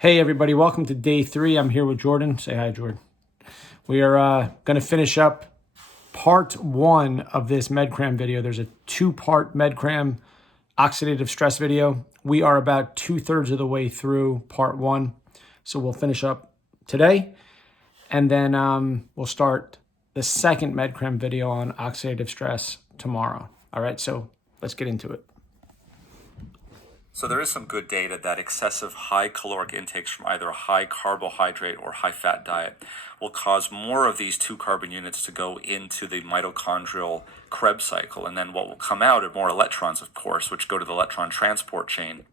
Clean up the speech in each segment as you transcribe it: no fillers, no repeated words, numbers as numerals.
Hey everybody, welcome to day 3. I'm here with Jordan. Say hi, Jordan. We are going to finish up part 1 of this MedCram video. There's a 2-part MedCram oxidative stress video. We are about 2/3 of the way through part 1. So we'll finish up today, and then we'll start the second MedCram video on oxidative stress tomorrow. All right, so let's get into it. So there is some good data that excessive high caloric intakes from either a high carbohydrate or high fat diet will cause more of these 2 carbon units to go into the mitochondrial Krebs cycle. And then what will come out are more electrons, of course, which go to the electron transport chain.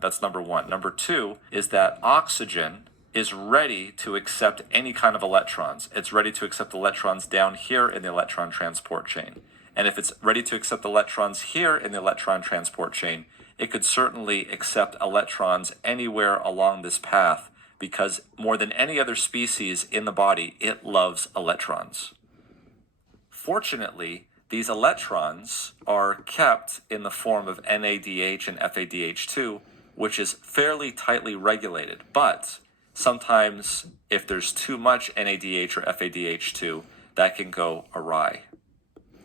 That's number 1. Number 2 is that oxygen is ready to accept any kind of electrons. It's ready to accept electrons down here in the electron transport chain. And if it's ready to accept electrons here in the electron transport chain, it could certainly accept electrons anywhere along this path, because more than any other species in the body, it loves electrons. Fortunately, these electrons are kept in the form of NADH and FADH2, which is fairly tightly regulated. But sometimes if there's too much NADH or FADH2, that can go awry.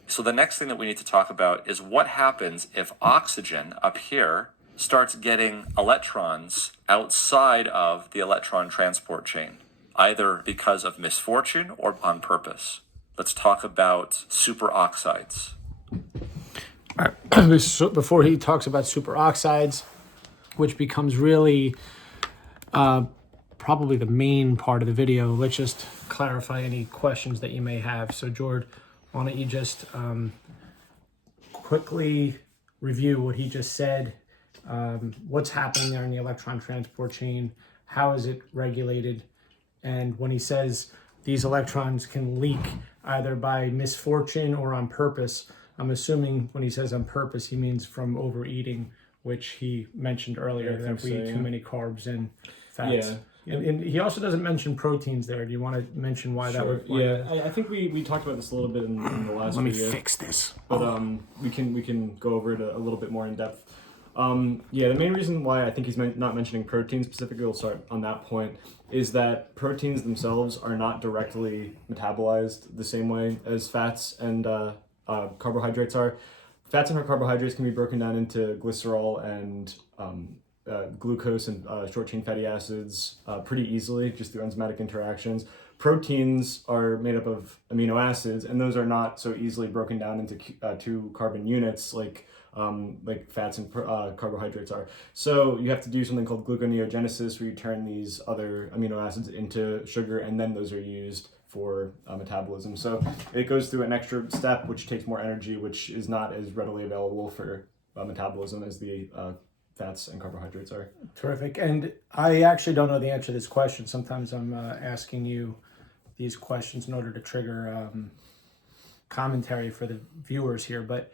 So the next thing that we need to talk about is what happens if oxygen up here starts getting electrons outside of the electron transport chain, either because of misfortune or on purpose. Let's talk about superoxides. All right. So before he talks about superoxides, which becomes really probably the main part of the video, let's just clarify any questions that you may have. So George, why don't you just quickly review what he just said, what's happening there in the electron transport chain, how is it regulated, and when he says these electrons can leak either by misfortune or on purpose, I'm assuming when he says on purpose, he means from overeating, which he mentioned earlier, that if we eat too many carbs and fats. Yeah. And he also doesn't mention proteins there. Do you want to mention why that would? I think we talked about this a little bit in the last Let me video. fix this. But we can go over it a little bit more in depth. The main reason why I think he's not mentioning protein specifically, we'll start on that point, is that proteins themselves are not directly metabolized the same way as fats and carbohydrates are. Fats and carbohydrates can be broken down into glycerol and glucose and short-chain fatty acids pretty easily, just through enzymatic interactions. Proteins are made up of amino acids, and those are not so easily broken down into 2 carbon units like fats and carbohydrates are. So you have to do something called gluconeogenesis, where you turn these other amino acids into sugar, and then those are used for metabolism. So it goes through an extra step, which takes more energy, which is not as readily available for metabolism as the fats and carbohydrates are. Terrific. And I actually don't know the answer to this question. Sometimes I'm asking you these questions in order to trigger commentary for the viewers here. But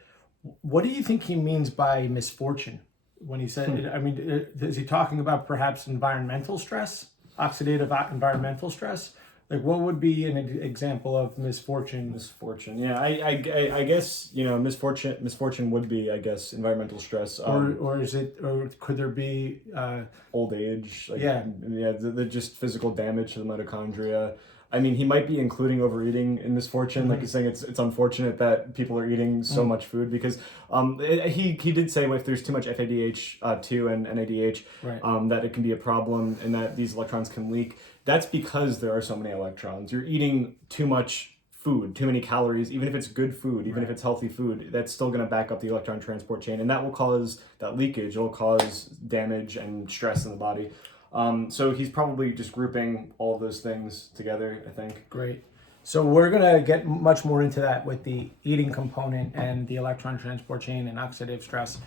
what do you think he means by misfortune when he said, I mean, is he talking about perhaps environmental stress, oxidative environmental stress? Like, what would be an example of misfortune? Misfortune, yeah. I guess, misfortune would be, I guess, environmental stress. Or is it, or could there be old age? The just physical damage to the mitochondria. I mean, he might be including overeating in misfortune. Like he's saying, it's unfortunate that people are eating so much food, because he did say if there's too much FADH2 and NADH, right, that it can be a problem and that these electrons can leak. That's because there are so many electrons. You're eating too much food, too many calories, even if it's good food, even if it's healthy food, that's still going to back up the electron transport chain, and that will cause that leakage. It'll cause damage and stress in the body. So he's probably just grouping all of those things together, I think. Great. So we're going to get much more into that with the eating component and the electron transport chain and oxidative stress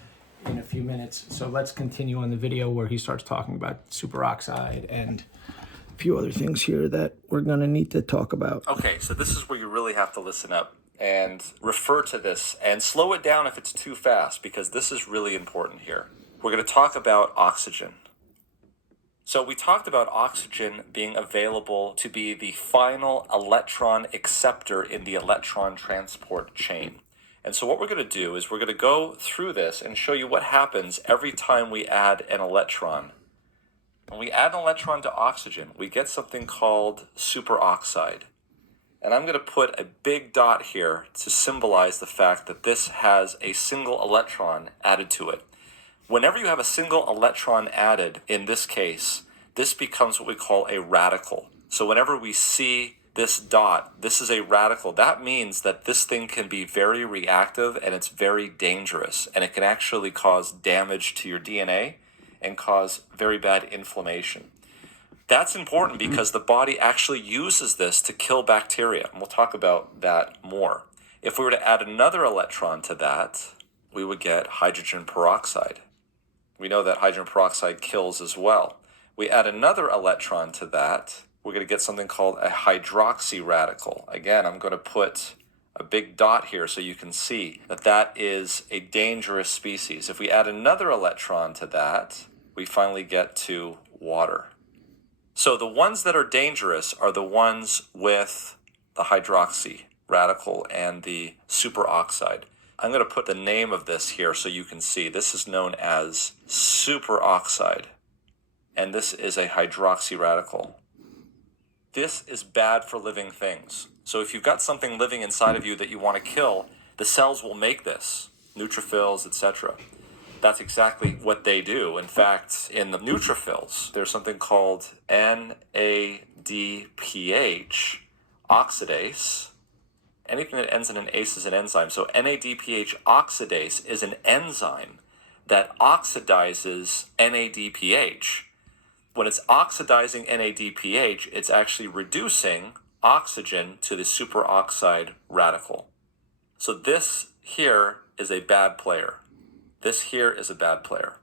in a few minutes. So let's continue on the video where he starts talking about superoxide and a few other things here that we're going to need to talk about. Okay, so this is where you really have to listen up and refer to this and slow it down if it's too fast, because this is really important here. We're going to talk about oxygen. So we talked about oxygen being available to be the final electron acceptor in the electron transport chain. And so what we're going to do is we're going to go through this and show you what happens every time we add an electron. When we add an electron to oxygen, we get something called superoxide. And I'm going to put a big dot here to symbolize the fact that this has a single electron added to it. Whenever you have a single electron added, in this case, this becomes what we call a radical. So whenever we see this dot, this is a radical. That means that this thing can be very reactive and it's very dangerous. And it can actually cause damage to your DNA and cause very bad inflammation. That's important because the body actually uses this to kill bacteria, and we'll talk about that more. If we were to add another electron to that, we would get hydrogen peroxide. We know that hydrogen peroxide kills as well. We add another electron to that, we're going to get something called a hydroxy radical. Again, I'm going to put a big dot here so you can see that that is a dangerous species. If we add another electron to that, we finally get to water. So the ones that are dangerous are the ones with the hydroxy radical and the superoxide. I'm going to put the name of this here so you can see. This is known as superoxide, and this is a hydroxy radical. This is bad for living things. So if you've got something living inside of you that you want to kill, the cells will make this, neutrophils, etc. That's exactly what they do. In fact, in the neutrophils, there's something called NADPH oxidase. Anything that ends in an ACE is an enzyme. So NADPH oxidase is an enzyme that oxidizes NADPH. When it's oxidizing NADPH, it's actually reducing oxygen to the superoxide radical. So this here is a bad player. This here is a bad player.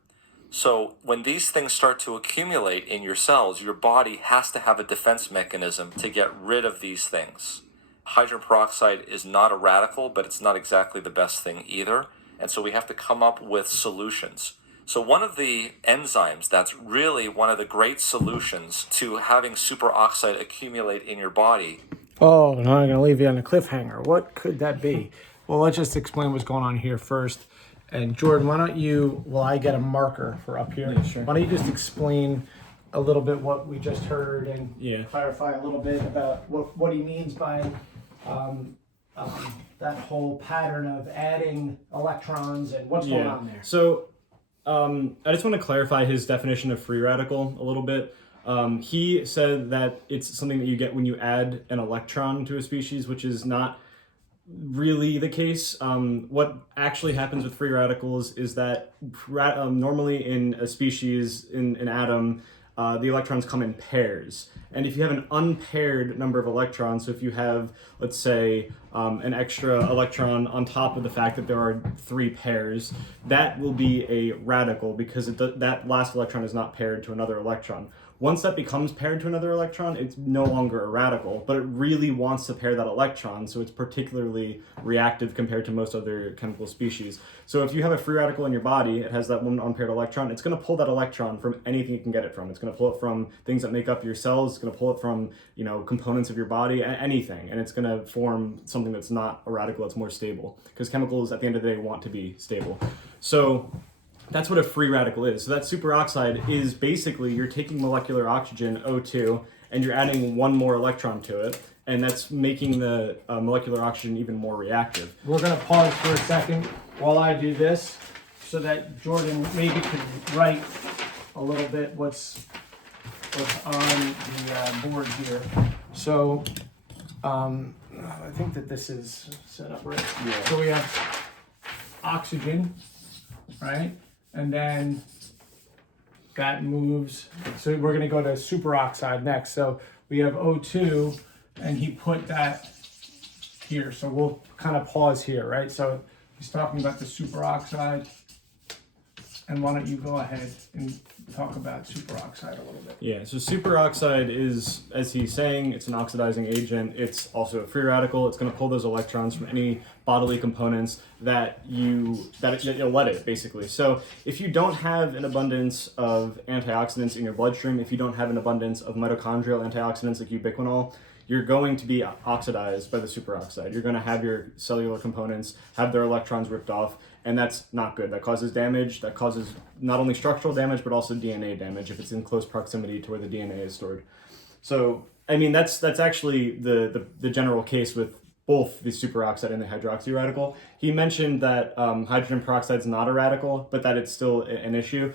So when these things start to accumulate in your cells, your body has to have a defense mechanism to get rid of these things. Hydrogen peroxide is not a radical, but it's not exactly the best thing either. And so we have to come up with solutions. So one of the enzymes that's really one of the great solutions to having superoxide accumulate in your body. Oh, no, I'm going to leave you on a cliffhanger. What could that be? Well, let's just explain what's going on here first. And Jordan, why don't you, well, I get a marker for up here. Yeah, sure. Why don't you just explain a little bit what we just heard and clarify a little bit about what he means by that whole pattern of adding electrons and what's going on there. So I just want to clarify his definition of free radical a little bit. He said that it's something that you get when you add an electron to a species, which is not really the case. What actually happens with free radicals is that normally in a species, in an atom, the electrons come in pairs. And if you have an unpaired number of electrons, so if you have, let's say, an extra electron on top of the fact that there are 3 pairs, that will be a radical because that last electron is not paired to another electron. Once that becomes paired to another electron, it's no longer a radical, but it really wants to pair that electron, so it's particularly reactive compared to most other chemical species. So if you have a free radical in your body, it has that one unpaired electron, it's going to pull that electron from anything it can get it from. It's going to pull it from things that make up your cells, it's going to pull it from, components of your body, anything, and it's going to form something that's not a radical, that's more stable, because chemicals at the end of the day want to be stable. So that's what a free radical is. So that superoxide is basically you're taking molecular oxygen, O2, and you're adding one more electron to it, and that's making the molecular oxygen even more reactive. We're going to pause for a second while I do this so that Jordan maybe could write a little bit what's on the board here. So I think that this is set up right. Yeah. So we have oxygen, right? And then that moves. So we're going to go to superoxide next. So we have O2, and he put that here. So we'll kind of pause here, right? So he's talking about the superoxide. And why don't you go ahead and talk about superoxide a little bit? Yeah, so superoxide is, as he's saying, it's an oxidizing agent. It's also a free radical. It's going to pull those electrons from any bodily components that you'll let it, basically. So if you don't have an abundance of antioxidants in your bloodstream, if you don't have an abundance of mitochondrial antioxidants like ubiquinol, you're going to be oxidized by the superoxide. You're going to have your cellular components have their electrons ripped off, and that's not good. That causes damage. That causes not only structural damage, but also DNA damage if it's in close proximity to where the DNA is stored. So, I mean, that's actually the general case with both the superoxide and the hydroxy radical. He mentioned that hydrogen peroxide is not a radical, but that it's still an issue.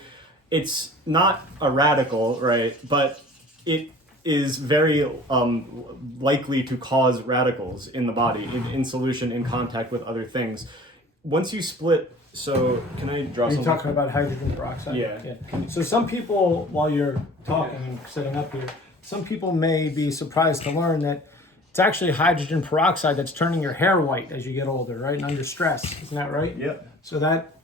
It's not a radical, right? But it is very likely to cause radicals in the body, in solution, in contact with other things. Once you split, so can I draw something? You're talking about hydrogen peroxide? Yeah. So some people, while you're talking and sitting up here, some people may be surprised to learn that it's actually hydrogen peroxide that's turning your hair white as you get older, right? And under stress, isn't that right? Yep. So that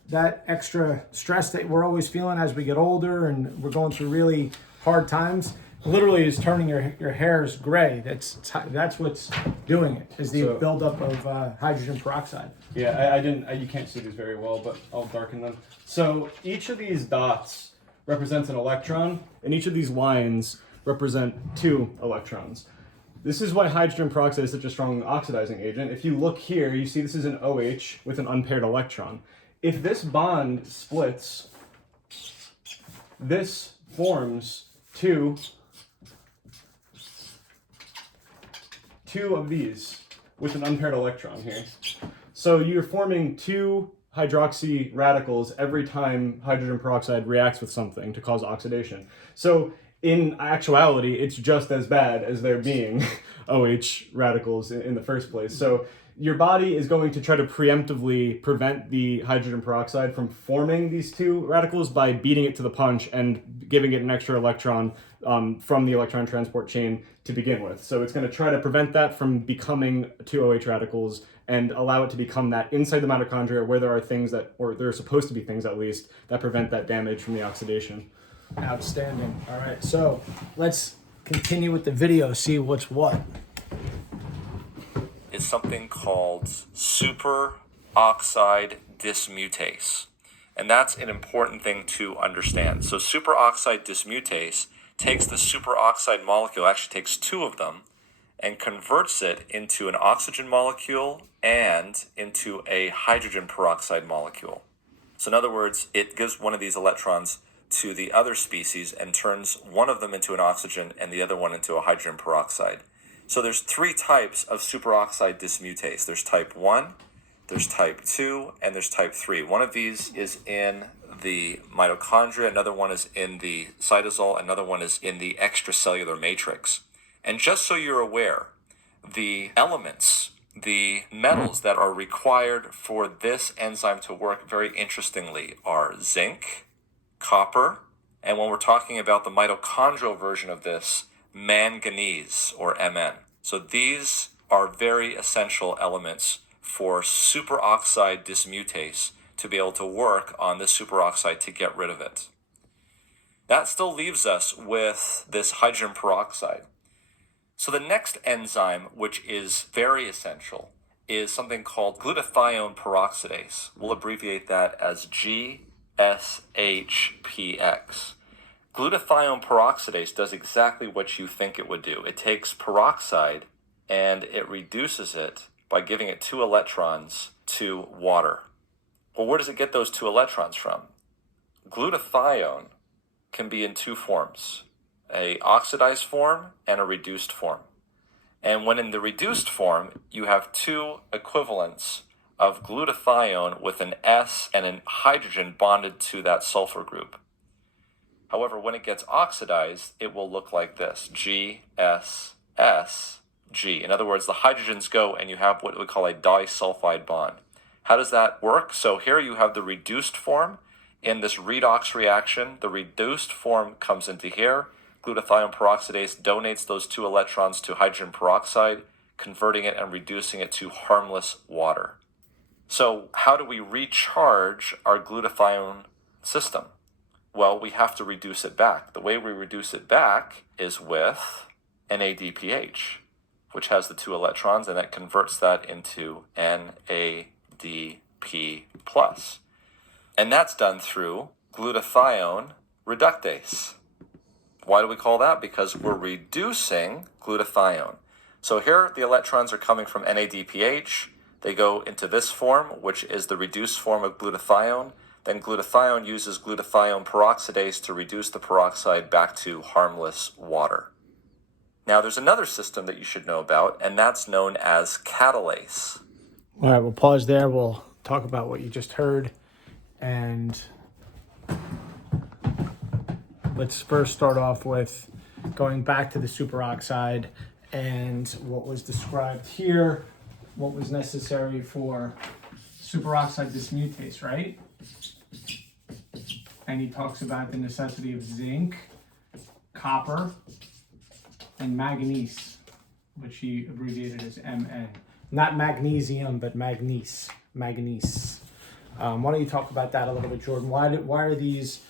extra stress that we're always feeling as we get older and we're going through really hard times, literally is turning your hairs gray. That's what's doing it, is the buildup of hydrogen peroxide. Yeah, you can't see these very well, but I'll darken them. So each of these dots represents an electron, and each of these lines represent 2 electrons. This is why hydrogen peroxide is such a strong oxidizing agent. If you look here, you see this is an OH with an unpaired electron. If this bond splits, this forms two of these with an unpaired electron here. So you're forming 2 hydroxy radicals every time hydrogen peroxide reacts with something to cause oxidation. So in actuality, it's just as bad as there being OH radicals in the first place. So your body is going to try to preemptively prevent the hydrogen peroxide from forming these 2 radicals by beating it to the punch and giving it an extra electron from the electron transport chain to begin with. So it's going to try to prevent that from becoming 2 OH radicals and allow it to become that inside the mitochondria where there are things that, or there are supposed to be things at least, that prevent that damage from the oxidation. Outstanding. All right, so let's continue with the video, see what's what. It's something called superoxide dismutase. And that's an important thing to understand. So superoxide dismutase takes the superoxide molecule, actually takes 2 of them, and converts it into an oxygen molecule and into a hydrogen peroxide molecule. So in other words, it gives one of these electrons to the other species and turns one of them into an oxygen and the other one into a hydrogen peroxide. So there's 3 types of superoxide dismutase. There's type 1, there's type 2, and there's type 3. One of these is in the mitochondria, another one is in the cytosol, another one is in the extracellular matrix. And just so you're aware, the elements, the metals that are required for this enzyme to work, very interestingly, are zinc, copper, and when we're talking about the mitochondrial version of this, manganese, or Mn. So these are very essential elements for superoxide dismutase to be able to work on this superoxide to get rid of it. That still leaves us with this hydrogen peroxide. So the next enzyme, which is very essential, is something called glutathione peroxidase. We'll abbreviate that as GSHPX. Glutathione peroxidase does exactly what you think it would do. It takes peroxide and it reduces it by giving it 2 electrons to water. Well, where does it get those 2 electrons from? Glutathione can be in 2 forms, a oxidized form and a reduced form. And when in the reduced form, you have 2 equivalents of glutathione with an S and a hydrogen bonded to that sulfur group. However, when it gets oxidized, it will look like this, GSSG. In other words, the hydrogens go and you have what we call a disulfide bond. How does that work? So here you have the reduced form. In this redox reaction, the reduced form comes into here. Glutathione peroxidase donates those 2 electrons to hydrogen peroxide, converting it and reducing it to harmless water. So how do we recharge our glutathione system? Well, we have to reduce it back. The way we reduce it back is with NADPH, which has the 2 electrons, and it converts that into NADP+. And that's done through glutathione reductase. Why do we call that? Because we're reducing glutathione. So here the electrons are coming from NADPH. They go into this form, which is the reduced form of glutathione. Then glutathione uses glutathione peroxidase to reduce the peroxide back to harmless water. Now there's another system that you should know about, and that's known as catalase. All right, we'll pause there. We'll talk about what you just heard. And let's first start off with going back to the superoxide and what was described here, what was necessary for superoxide dismutase, right? And he talks about the necessity of zinc, copper, and manganese, which he abbreviated as Mn. Not magnesium, but manganese. Why don't you talk about that a little bit, Jordan? Why are these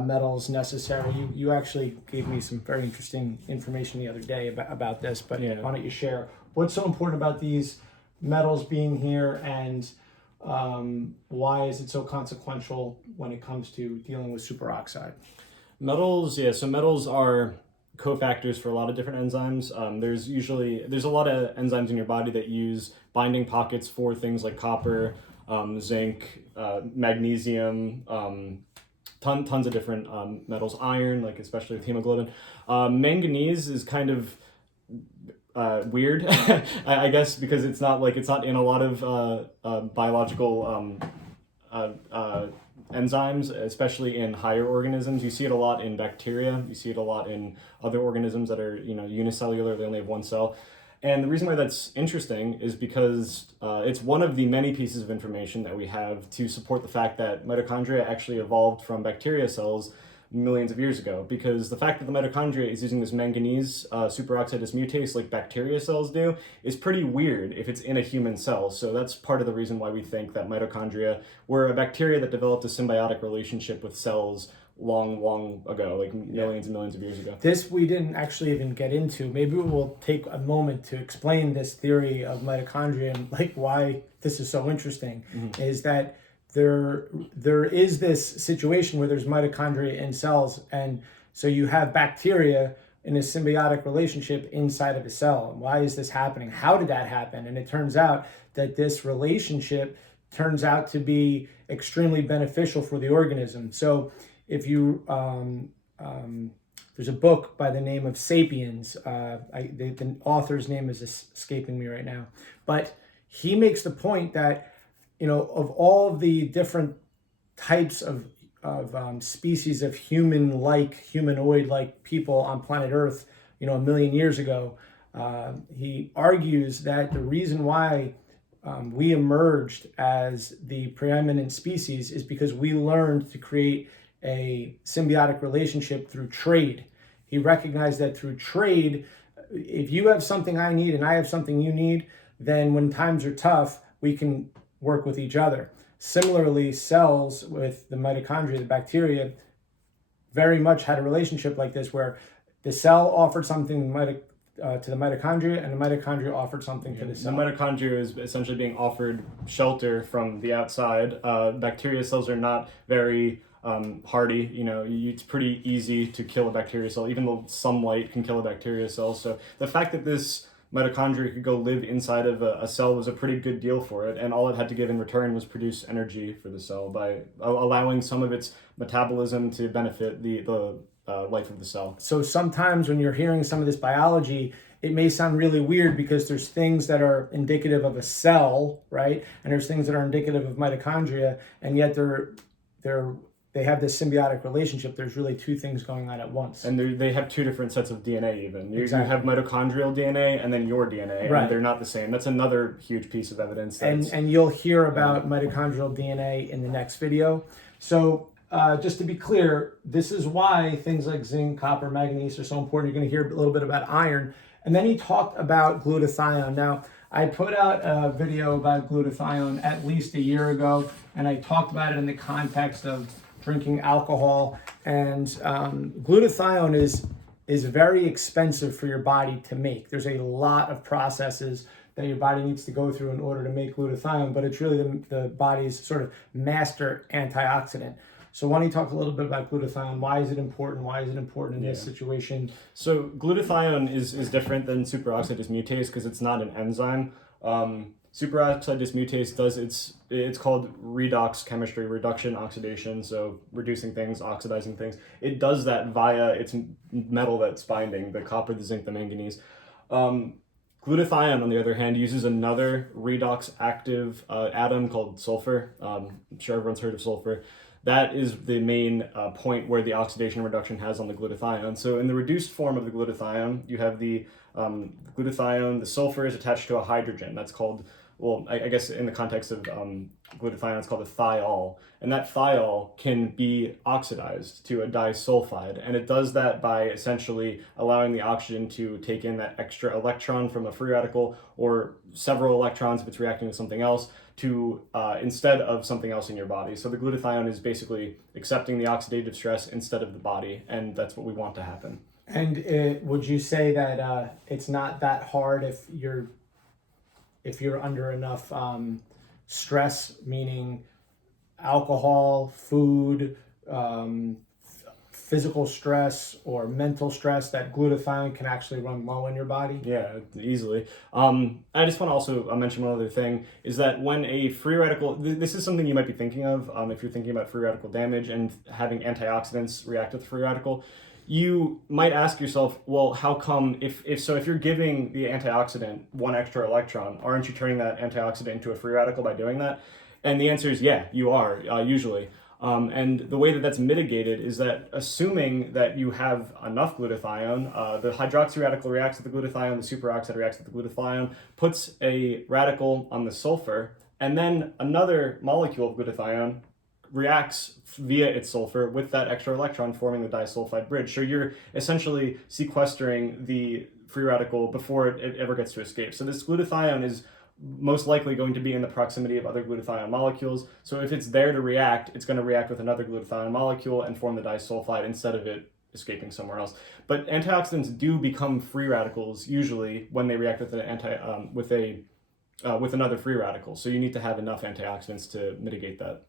metals necessary? You actually gave me some very interesting information the other day about this, but yeah. Why don't you share what's so important about these metals being here, and why is it so consequential when it comes to dealing with superoxide? Metals, yeah, so metals are cofactors for a lot of different enzymes. There's a lot of enzymes in your body that use binding pockets for things like copper, zinc, magnesium, tons of different metals, iron, like especially with hemoglobin. Manganese is kind of weird, I guess, because it's not in a lot of biological enzymes, especially in higher organisms. You see it a lot in bacteria. You see it a lot in other organisms that are, unicellular. They only have one cell. And the reason why that's interesting is because it's one of the many pieces of information that we have to support the fact that mitochondria actually evolved from bacteria cells millions of years ago. Because the fact that the mitochondria is using this manganese superoxide dismutase like bacteria cells do is pretty weird if it's in a human cell. So that's part of the reason why we think that mitochondria were a bacteria that developed a symbiotic relationship with cells long ago, like millions and millions of years ago. This we didn't actually even get into. Maybe we'll take a moment to explain this theory of mitochondria and like why this is so interesting. Mm-hmm. Is that there is this situation where there's mitochondria in cells, and so you have bacteria in a symbiotic relationship inside of a cell. And why is this happening? How did that happen? And it turns out that this relationship turns out to be extremely beneficial for the organism. So if you there's a book by the name of Sapiens. The author's name is escaping me right now, but he makes the point that of all of the different types of species of humanoid-like people on planet Earth, a million years ago, he argues that the reason why we emerged as the preeminent species is because we learned to create a symbiotic relationship through trade. He recognized that through trade, if you have something I need and I have something you need, then when times are tough, we can work with each other. Similarly, cells with the mitochondria, the bacteria, very much had a relationship like this, where the cell offered something to the mitochondria, and the mitochondria offered something to the cell. The mitochondria is essentially being offered shelter from the outside. Bacteria cells are not very hardy. It's pretty easy to kill a bacteria cell, even though sunlight can kill a bacteria cell. So the fact that this mitochondria could go live inside of a cell was a pretty good deal for it, and all it had to give in return was produce energy for the cell by allowing some of its metabolism to benefit the life of the cell. So sometimes when you're hearing some of this biology, it may sound really weird because there's things that are indicative of a cell, right? And there's things that are indicative of mitochondria, and yet they have this symbiotic relationship. There's really two things going on at once. And they have two different sets of DNA even. Exactly. You have mitochondrial DNA and then your DNA, right. And they're not the same. That's another huge piece of evidence. And you'll hear about mitochondrial DNA in the next video. So just to be clear, this is why things like zinc, copper, manganese are so important. You're going to hear a little bit about iron. And then he talked about glutathione. Now, I put out a video about glutathione at least a year ago, and I talked about it in the context of drinking alcohol. And glutathione is very expensive for your body to make. There's a lot of processes that your body needs to go through in order to make glutathione, but it's really the body's sort of master antioxidant. So why don't you talk a little bit about glutathione? Why is it important? Why is it important in this situation? So glutathione is different than superoxide dismutase because it's not an enzyme. Superoxide dismutase does it's called redox chemistry, reduction oxidation, so reducing things, oxidizing things. It does that via its metal that's binding, the copper, the zinc, the manganese. Glutathione, on the other hand, uses another redox active atom called sulfur. I'm sure everyone's heard of sulfur. That is the main point where the oxidation reduction has on the glutathione. So in the reduced form of the glutathione, you have the glutathione, the sulfur is attached to a hydrogen. That's called, well, I guess in the context of glutathione, it's called a thiol. And that thiol can be oxidized to a disulfide. And it does that by essentially allowing the oxygen to take in that extra electron from a free radical, or several electrons if it's reacting with something else, to instead of something else in your body. So the glutathione is basically accepting the oxidative stress instead of the body, and that's what we want to happen. And would you say that it's not that hard if you're under enough stress, meaning alcohol, food, physical stress, or mental stress, that glutathione can actually run low in your body? Yeah, easily. I just want to also mention one other thing, is that when a free radical, this is something you might be thinking of if you're thinking about free radical damage and having antioxidants react with the free radical. You might ask yourself, well, how come if you're giving the antioxidant one extra electron, aren't you turning that antioxidant into a free radical by doing that? And the answer is yeah, you are, usually. And the way that that's mitigated is that assuming that you have enough glutathione, the hydroxy radical reacts with the glutathione, the superoxide reacts with the glutathione, puts a radical on the sulfur, and then another molecule of glutathione reacts via its sulfur with that extra electron, forming the disulfide bridge. So you're essentially sequestering the free radical before it ever gets to escape. So this glutathione is most likely going to be in the proximity of other glutathione molecules. So if it's there to react, it's going to react with another glutathione molecule and form the disulfide instead of it escaping somewhere else. But antioxidants do become free radicals usually when they react with with another free radical. So you need to have enough antioxidants to mitigate that.